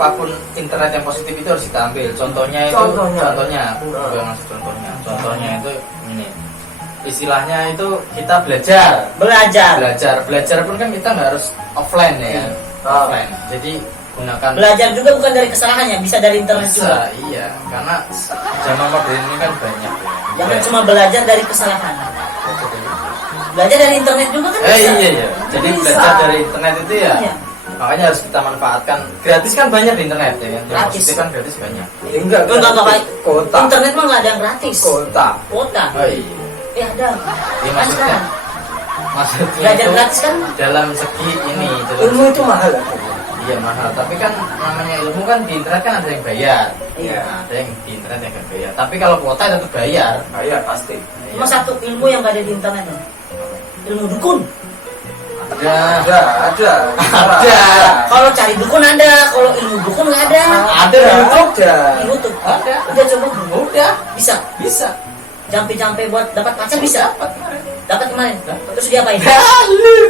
apapun internet yang positif itu harus kita ambil. Contohnya itu, contohnya itu ini. Istilahnya itu kita belajar pun kan kita nggak harus offline ya, offline. Jadi gunakan belajar juga bukan dari kesalahannya, bisa dari internet juga. Iya, karena zaman modern ini kan banyak. Jangan cuma belajar dari kesalahan. Belajar dari internet juga kan bisa. Iya. Jadi belajar dari internet itu ya. Iya. Makanya harus kita manfaatkan. Gratis kan banyak di internet ya. Gratis kan gratis banyak. Enggak kota. Internet mah nggak ada yang gratis. Kota. Oh iya. Ada. Ya, maksudnya belajar gratis kan dalam segi ini. Ilmu itu mahal. Iya mahal. Tapi kan namanya ilmu kan di internet kan ada yang bayar. Iya. Ada yang di internet yang gak bayar. Tapi kalau kuota itu bayar. Bayar pasti. Cuma satu ilmu yang gak ada di internet loh. Ilmu dukun. Ada. Kalau cari dukun ada, kalau ilmu dukun nggak ada. Ada di YouTube. Ada. Udah coba. Udah. Bisa. Jampe buat dapat pacar bisa. Dapat kemarin. Terus dia apain?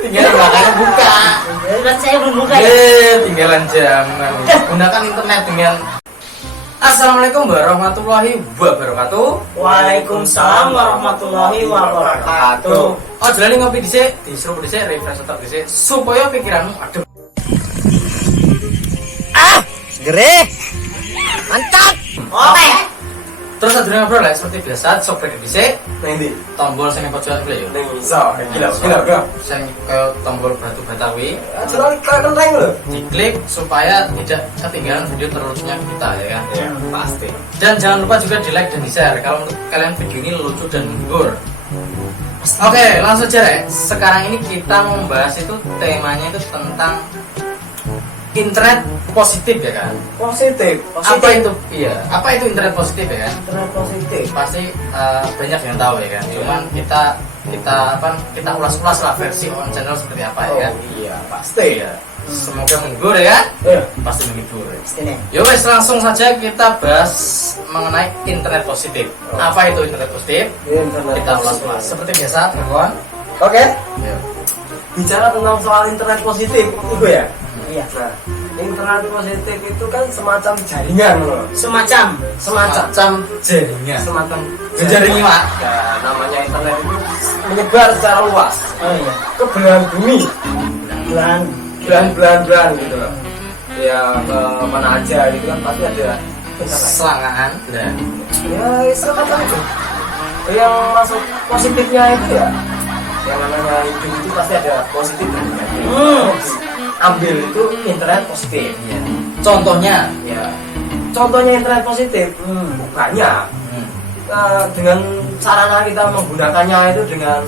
Tinggal belakangnya buka. Dan saya belum buka. Tinggalan jangan. Gunakan internet dengan. Assalamualaikum warahmatullahi wabarakatuh. Waalaikumsalam warahmatullahi wabarakatuh. Oh, jalani ngopi dhisik, disuruh dhisik, refresh otak dhisik supaya pikiranmu adem. Gereh. Mantap. Oke. Terus adrenalin bro lah seperti biasa, sok break dhisik. Nang ndi? Tombol sing pojokan kuwi yo. Nang iso. Gila. Sing kaya tombol batu bata kuwi. Ajaran keren lho. Diklik supaya tidak ketinggalan video terusnya kita ya kan. Iya, pasti. Dan jangan lupa juga di like dan di share kalau menurut kalian video ini lucu dan menghibur. Oke, langsung aja ya. Sekarang ini kita mau membahas itu temanya itu tentang internet positif ya kan? Positif. Apa itu? Iya. Apa itu internet positif ya kan? Internet positif. Pasti banyak yang tahu ya kan. Cuman kita ulas-ulas lah versi on channel seperti apa ya kan? Iya, pasti. Iya. Semoga menghibur ya kan? Iya. Pasti menghibur. Pastinya. Ya wes langsung saja kita bahas mengenai internet positif. Apa itu internet positif? Internet Kita ulas-ulas seperti biasa, teman. Oke. Ya. Bicara tentang soal internet positif itu ya. Iya. Nah, internet positif itu kan semacam jaringan loh. Semacam Jaringan. Semacam Jaringan, Pak. Ya, namanya internet itu menyebar secara luas Oh iya. ke belahan bumi, Belahan. belahan gitu loh. Ya ke mana aja gitu kan pasti ada Selangkaan dan ya kata itu. Yang masuk positifnya itu ya yang namanya hidup itu pasti ada positif dan negatif. Ambil itu internet positif. ya. Contohnya Contohnya internet positif banyak. Dengan sarana kita menggunakannya itu dengan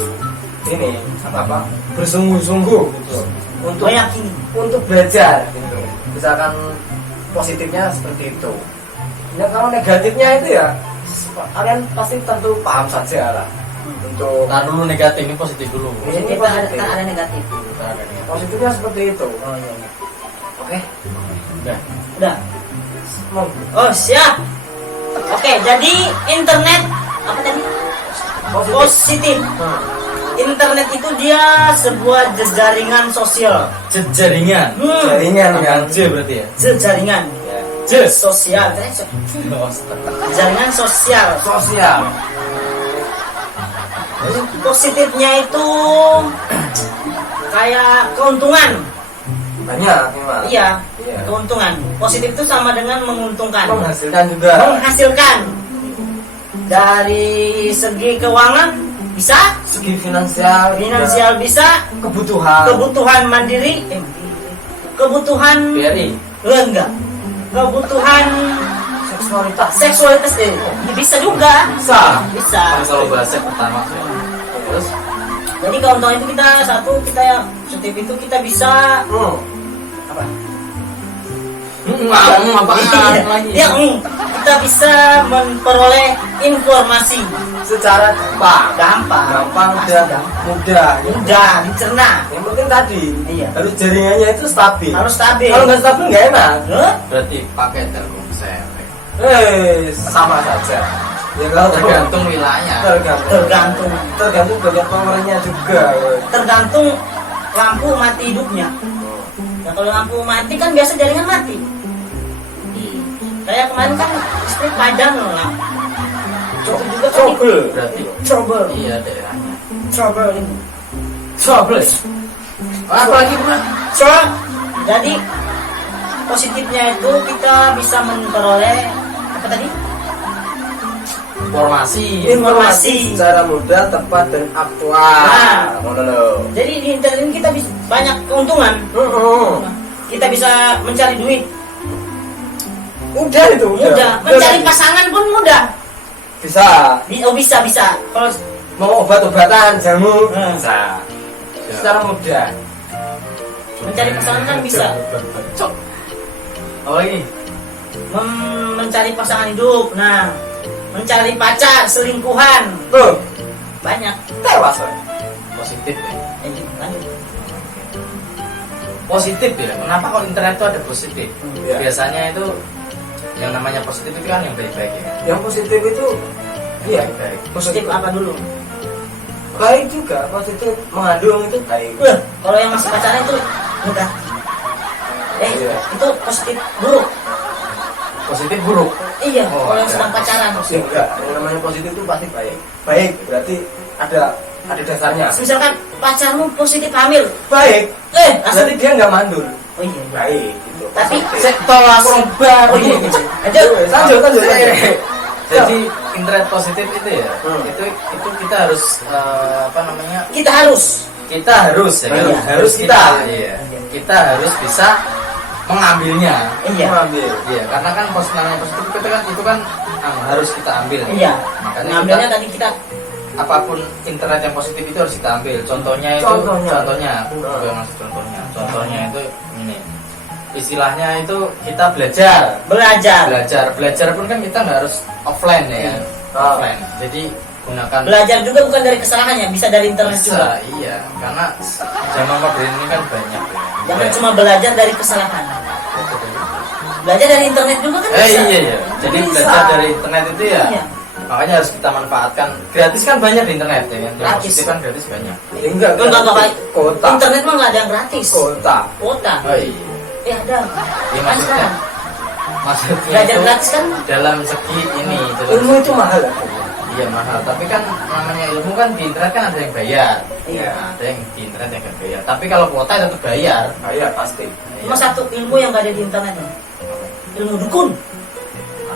ini apa bersungguh-sungguh gitu untuk Meyakini. untuk belajar gitu. Misalkan positifnya seperti itu. Ya kalau negatifnya itu ya kalian pasti tentu paham saja lah. Untuk dulu negatif ini positif dulu. ini Kita positif. ada negatif. Positifnya seperti itu. Oh iya. Oke. Udah. Mau Oh siap. Oke, jadi internet apa tadi? Positif. Internet itu dia sebuah jejaringan sosial. Jaringan. Jaringan kan. J berarti ya. Jejaringan. Sosial. Jaringan sosial. Sosial. Positifnya itu kayak keuntungan. Banyak memang. Iya. Iya. Keuntungan. Positif itu sama dengan menguntungkan. Menghasilkan juga. Menghasilkan. Dari segi keuangan bisa, Segi finansial bisa, kebutuhan mandiri, kebutuhan BRI. enggak, kebutuhan seksualitas bisa juga, bisa. Kamu selalu bahas yang pertama. Terus Jadi keuntungan itu kita positif itu kita bisa apa? Apaan lagi? Ya, kita bisa memperoleh informasi Secara gampang dan mudah. mudah dicerna. Yang penting tadi Iya. harus jaringannya itu stabil. Harus stabil. Kalau nggak stabil nggak enak. Berarti pakai Telkomsel. Sama saja. Ya kalau Tergantung wilayah. tergantung banyak powernya juga. Tergantung lampu mati hidupnya. Nah, kalau lampu mati kan biasa jaringan mati. Kayak kemarin kan listrik padam lah. Itu juga kan Trouble. Berarti trouble. iya daerahnya. Trouble ini. Trouble. Apa lagi bro? So, jadi positifnya itu kita bisa memperoleh apa tadi? Informasi. Secara mudah, tepat dan aktual. Nah. Ngono lho. Jadi di internet ini kita bisa banyak keuntungan. Kita bisa mencari duit. Udah itu, Mudah. Mencari pasangan pun mudah. Bisa. Oh bisa. Kalau Mau obat-obatan, jamu, Hmm. bisa. Secara mudah. mencari pasangan kan bisa. Apa lagi? Mencari pasangan hidup. Nah, mencari pacar, selingkuhan. Tuh, Banyak. tewas. Woy. Positif ya. Kan? Positif ya. Kenapa kalau internet itu ada positif? Iya. Biasanya itu yang namanya positif itu kan yang baik-baik ya. Yang positif itu, iya, Baik. Positif apa dulu? baik juga. Positif mengandung itu baik. Kalau yang masih pacaran itu mudah. Iya. Itu positif buruk. Positif buruk. Iya, Oh, kalau yang ada. sedang pacaran. Ya enggak, yang namanya positif itu pasti baik. Baik berarti ada dasarnya. Misalkan pacarmu positif hamil. Baik, Langsung berarti dia nggak mandul. oh iya. Baik, gitu. Tapi Langsung baru. Oh iya. Lanjut. Jadi internet positif itu ya, Hmm. itu kita harus apa namanya? kita harus Kita harus ya, Iya, harus kita, kita. iya. Kita harus bisa mengambilnya. iya. Mengambil. Iya, karena kan namanya positif itu kan harus kita ambil. Iya. Makanya Ngambilnya kita, tadi kita apapun internet yang positif itu harus kita ambil. Contohnya itu, Contohnya. aku juga ngasih contohnya. Contohnya itu ini. Istilahnya itu kita belajar. Belajar pun kan kita nggak harus offline ya, offline. Jadi gunakan belajar juga bukan dari kesalahannya, bisa dari internet juga. bisa, iya, karena zaman modern ini kan banyak ya. Jangan cuma belajar dari kesalahan. Belajar dari internet juga kan bisa. Iya. Jadi Bisa. belajar dari internet itu ya. Iya. Makanya harus kita manfaatkan. Gratis kan banyak di internet ya. Yang Gratis. positif kan gratis banyak. Enggak, Enggak. kota. Internet mah nggak ada yang gratis. Kota. Kuota. Oh iya. Ada. Iya, Kan maksudnya sekarang. maksudnya Belajar itu gratis kan? dalam segi ini Ilmu itu mahal. Iya mahal, tapi kan namanya ilmu kan di internet kan ada yang bayar. Iya. Ada yang di internet yang nggak bayar. Tapi kalau kuota tetap bayar. Iya pasti. Cuma satu ilmu yang nggak ada di internet nih. Ilmu dukun.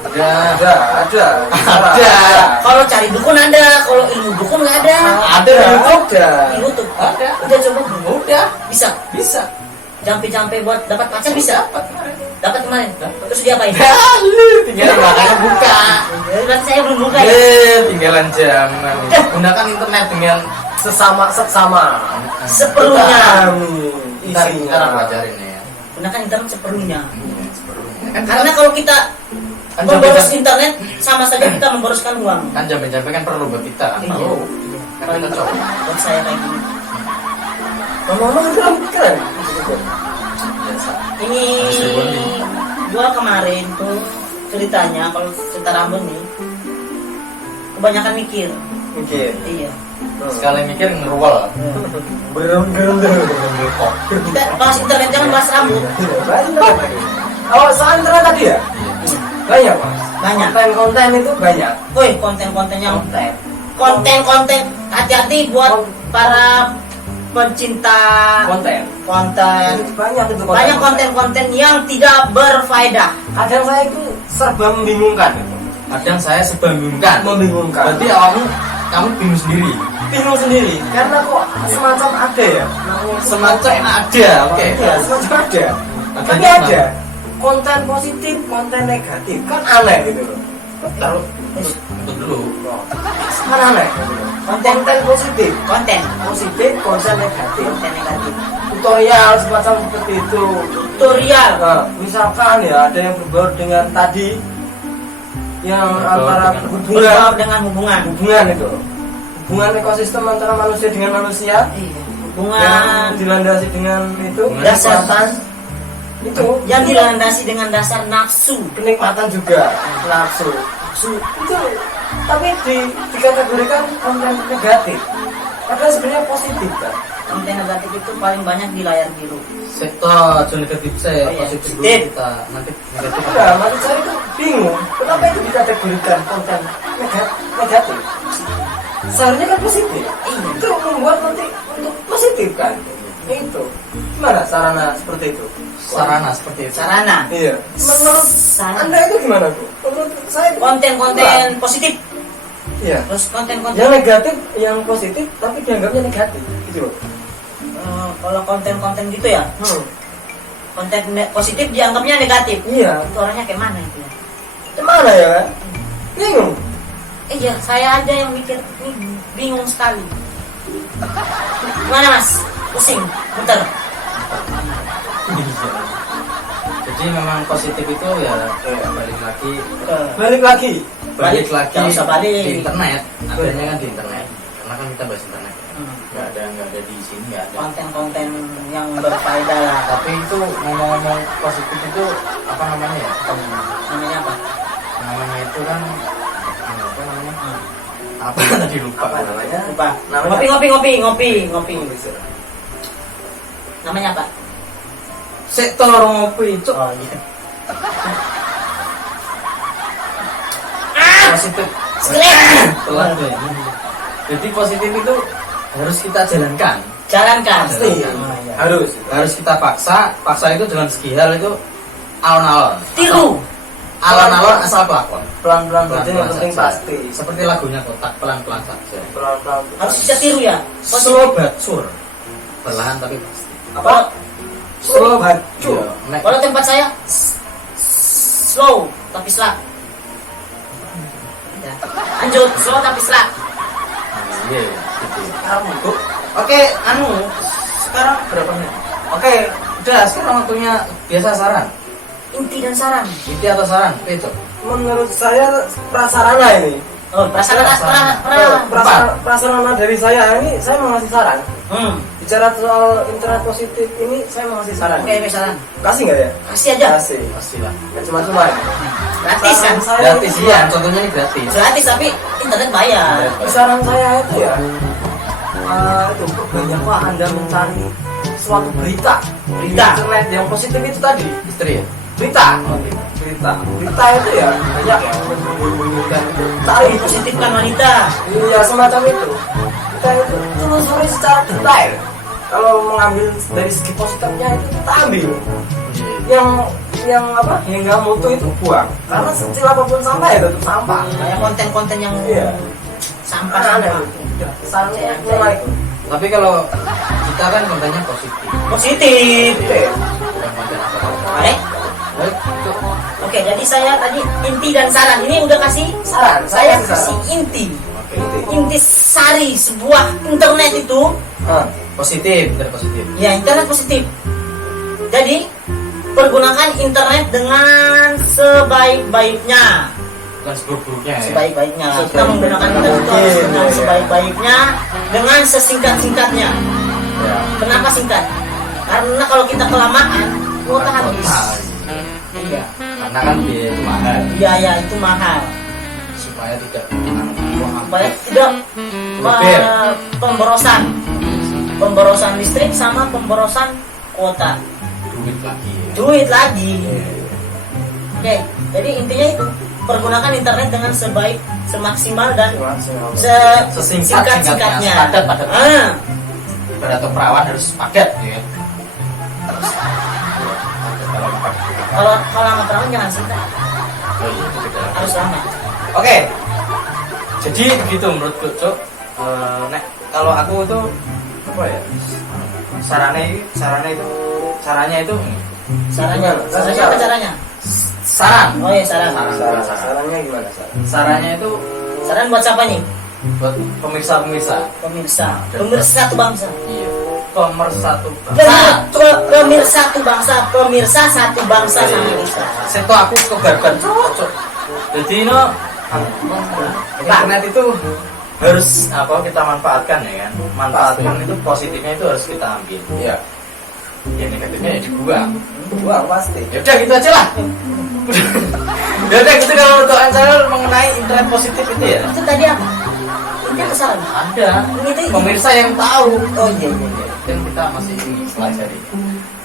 Ada. Ada. Kalau cari dukun ada, kalau ilmu dukun nggak ada. Ada. Di YouTube. Ada. Udah coba. Udah. Bisa. Bisa. Jampi-jampi buat dapat pacar bisa. Dapat kemarin. Terus dia apain? Tinggal makanya buka. Kan saya belum buka ya. Tinggalan zaman. Gunakan internet dengan Seksama. Seperlunya. Ntar Isinya. pelajarin ya. Gunakan internet seperlunya. Seperlunya. Kan Karena kalau kita Kan memboros jampi-jampi. internet sama saja kita memboroskan uang. kan jampi-jampi kan perlu buat kita kan. Iya. Perlu. Kan kita coba. Buat saya kayak gini. Ngomong-ngomong itu keren. Biasa. Ini gua kemarin tuh ceritanya kalau cerita rambut nih kebanyakan mikir. Mungkin. Iya. Sekali mikir ngeruwel. Kita bahas internet jangan bahas rambut. Oh, soal internet tadi ya? Banyak, Mas. Banyak. Konten-konten itu banyak. Woi, konten-konten yang konten hati-hati buat para pencinta Konten. konten. Banyak itu Banyak konten-konten yang tidak berfaedah. Kadang saya itu serba membingungkan. Kadang saya sebanggungan. Membingungkan. Berarti kamu bingung sendiri. Bingung sendiri. Karena kok semacam ada ya? Semacam ada, oke. Iya, semacam ada. Ada Tapi di mana? ada. Konten positif, konten negatif. Kan aneh gitu loh. Taruh untuk dulu. Kan aneh. Konten positif. Konten Konten negatif. konten negatif. Tutorial semacam seperti itu. Tutorial. Nah, misalkan ya ada yang berbaur dengan tadi yang Berbaur antara dengan- Berbaur dengan hubungan. hubungan itu, hubungan ekosistem antara manusia dengan manusia Iya. yang Hubungan dilandasi dengan itu Hubungan kenikmatan itu yang dilandasi dengan dasar nafsu. kenikmatan juga nafsu itu, tapi dikategorikan konten negatif padahal sebenarnya positif kan. konten negatif itu paling banyak di layar biru. Sektor negatif saya Oh, iya. positif dulu Positif. kita nanti negatif. Enggak, maksud saya itu bingung. Kenapa itu dikategorikan konten negatif? Seharusnya kan positif. Itu membuat nanti untuk positif kan? Itu. Gimana sarana seperti itu? Sarana seperti itu. Sarana. Iya. Menurut Anda itu gimana tuh? Menurut saya itu Konten-konten positif. Iya. Terus konten-konten Yang negatif, yang positif, tapi dianggapnya negatif, gitu loh. kalau konten-konten gitu ya, konten positif dianggapnya negatif. Iya. Itu orangnya kayak mana itu ya? Gimana ya kan? Bingung. Iya, saya aja yang mikir ini bingung sekali. Gimana Mas? Pusing, muter. Jadi memang positif itu ya balik lagi Balik lagi. Jangan usah balik. di internet. Adanya kan di internet. Karena kan kita bahas internet. Nggak ada di sini nggak ada. Konten-konten yang berfaedah lah. Tapi itu ngomong-ngomong positif itu apa namanya ya? Namanya apa? Namanya itu kan apa namanya? Apa tadi lupa. Apa namanya? Lupa. Namanya- Ngopi. Namanya apa? Sektor ngopi itu Oh iya. positif. Skelep. Telat ya. Jadi positif itu harus kita jalankan. Jalankan. Pasti. iya. Harus kita paksa itu dalam segi hal itu alon-alon. Tiru. Alon-alon asal pelakon. Pelan-pelan saja yang penting saja. pasti. Seperti lagunya Kotak, pelan-pelan saja. Pelan-pelan. Harus bisa tiru ya. Slow but sure. Perlahan tapi pasti. Apa? Slow but sure. Iya, nek- Kalau tempat saya slow tapi slap. Ya. Lanjut, slow tapi slap. Iya, gitu. Kamu kok. Oke, sekarang berapa menit? Oke, udah sekarang waktunya biasa saran. Inti dan saran. Inti atau saran? Itu. Menurut saya prasarana ini. Oh, Prasarana dari saya ini saya mau ngasih saran. Hmm. Bicara soal internet positif ini saya mau ngasih saran. Oke, saran. Kasih nggak ya? Kasih aja. Kasih. Pastilah. Nggak cuma-cuma. Gratis kan? Saran saya Gratis itu ya, contohnya ini gratis. Gratis tapi internet bayar. Saran saya itu ya, itu banyaklah Anda mencari suatu berita di internet yang positif itu tadi. Istri ya? Berita itu ya banyak yang membunyikan itu. Cari itu. Positifkan wanita. Iya semacam itu. Kita itu telusuri secara detail. Kalau mengambil dari segi positifnya itu kita ambil. Yang apa? Yang nggak mutu itu buang. Karena sekecil apapun sampah ya tetap sampah. Kayak konten-konten yang Iya. sampah. Sarannya mulai itu. Tapi kalau kita kan kontennya positif. Positif. Bukan konten apa-apa. Baik. Baik, itu. Oke, jadi saya tadi inti dan saran. Ini udah kasih Saran. Saya kasih kasih saran. inti. Oke. Inti sari sebuah internet itu, Positif, tidak positif. ya internet positif. Jadi pergunakan internet dengan sebaik-baiknya. Bukan seburuk-buruknya ya. Sebaik-baiknya. Kita menggunakan internet itu harus dengan sebaik-baiknya, dengan sesingkat-singkatnya. Ya. Kenapa singkat? Karena kalau kita kelamaan, kuota habis. Iya. Karena kan biaya itu mahal. Biaya itu mahal. Supaya tidak Supaya tidak Lebih. pemborosan listrik sama pemborosan kuota. duit lagi ya. Duit lagi. Oke, jadi intinya itu pergunakan internet dengan semaksimal dan sesingkat-singkatnya. Padat. Ibarat perawan harus padat ya. Kalau lama perawan jangan singkat, Oh iya, itu beda. harus lama. Oke. Jadi begitu menurutku, Cok. Nek kalau aku tuh apa ya? Caranya itu Sarannya apa caranya? saran. Oh iya, saran. Sarannya gimana saran? Sarannya itu Saran buat siapa nih? buat pemirsa. Pemirsa satu bangsa. Iya. Pemersatu bangsa. Pemirsa satu bangsa sama kita. Seto aku kebarkan cocok. Jadi internet itu harus apa kita manfaatkan ya kan? Manfaatkan itu positifnya itu harus kita ambil. Iya. Ya negatifnya ya dibuang. Buang pasti. Ya udah gitu aja lah. Ya udah gitu kalau untuk channel mengenai internet positif itu ya. Itu tadi apa? Ini kesalahan. Ada Ini pemirsa yang tahu. Oh iya iya iya. Dan kita masih ingin pelajari.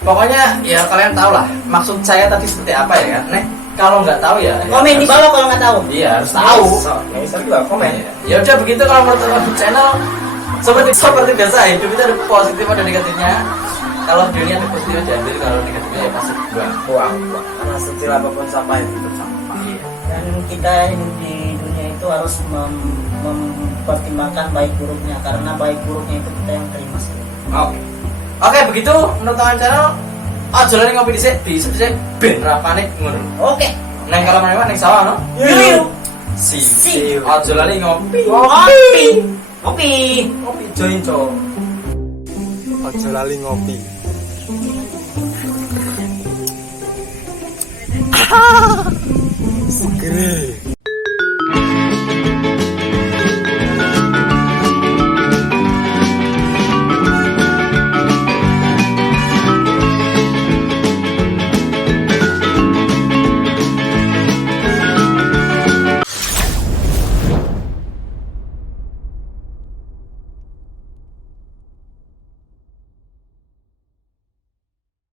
Pokoknya ya kalian tahu lah maksud saya tadi seperti apa ya kan. Nek kalau nggak tahu ya. Komen di bawah kalau nggak tahu. Iya harus tahu. Yang bisa juga komen. Ya udah begitu kalau menurut YouTube channel seperti biasa hidup itu ada positif ada negatifnya. Kalau dunia ada positifnya diambil, kalau negatifnya ya pasti buang. Buang. Karena setiap apapun sampah itu sampah. Iya. Dan kita hidup di dunia itu harus mempertimbangkan baik buruknya, karena baik buruknya itu kita yang terima sendiri. Oke begitu menurut teman channel. Aja lagi ngopi dhisik, ben rapane ngono. Oke. Neng kalau menewak neng sawah no. Yuk. Si. Aja lagi ngopi. Ngopi join cok. Aja lali ngopi. Segere.